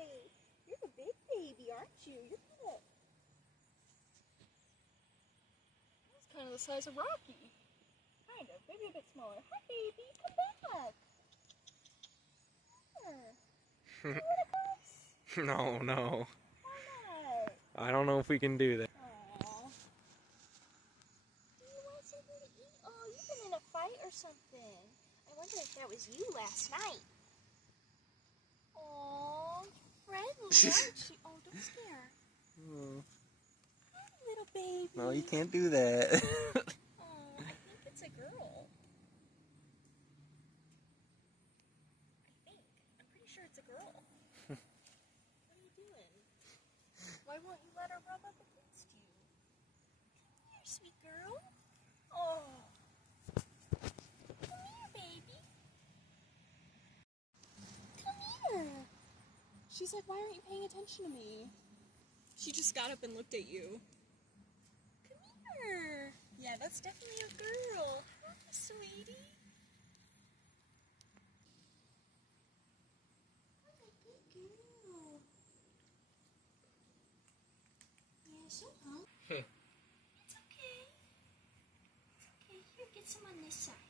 boy. You're a big baby, aren't you? You're kind of... He's kind of the size of Rocky. Kind of. Maybe a bit smaller. Hi, baby. Come back. Here. You want a bus? No, no. Why not? I don't know if we can do that. Aww. Do you want something to eat? Oh, you've been in a fight or something. I wonder if that was you last night. Aww, friendly, aren't you? Oh, don't scare her. Oh. Hi, little baby. No, you can't do that. Oh, I think it's a girl. I'm pretty sure it's a girl. What are you doing? Why won't you let her rub up against you? Come here, sweet girl. Oh. Come here, baby. Come here. She's like, why aren't you paying attention to me? She just got up and looked at you. Come here. Yeah, that's definitely a girl. Hi, sweetie. What a good girl. Yeah, so hungry. It's okay. It's okay. Here, get some on this side.